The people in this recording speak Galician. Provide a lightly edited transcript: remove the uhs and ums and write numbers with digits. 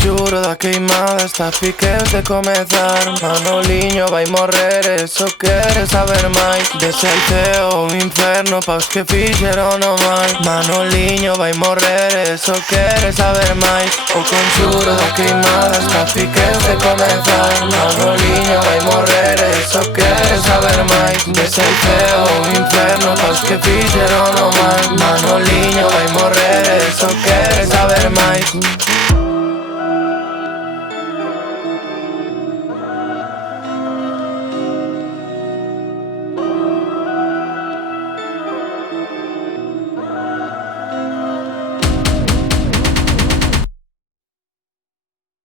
xuro da queimada, está piques de comezar. Manoliño vai morrer, eso quere saber máis. Dese hai ceo o inferno pa os que fixeron o mal. Manoliño vai morrer, eso quere saber máis. O conxuro da queimada, está piques de comezar. Manoliño vai morrer, eso quere saber máis. Dese hai ceo o inferno pa os que fixeron o mal. Manoliño vai morrer, eso quere saber máis.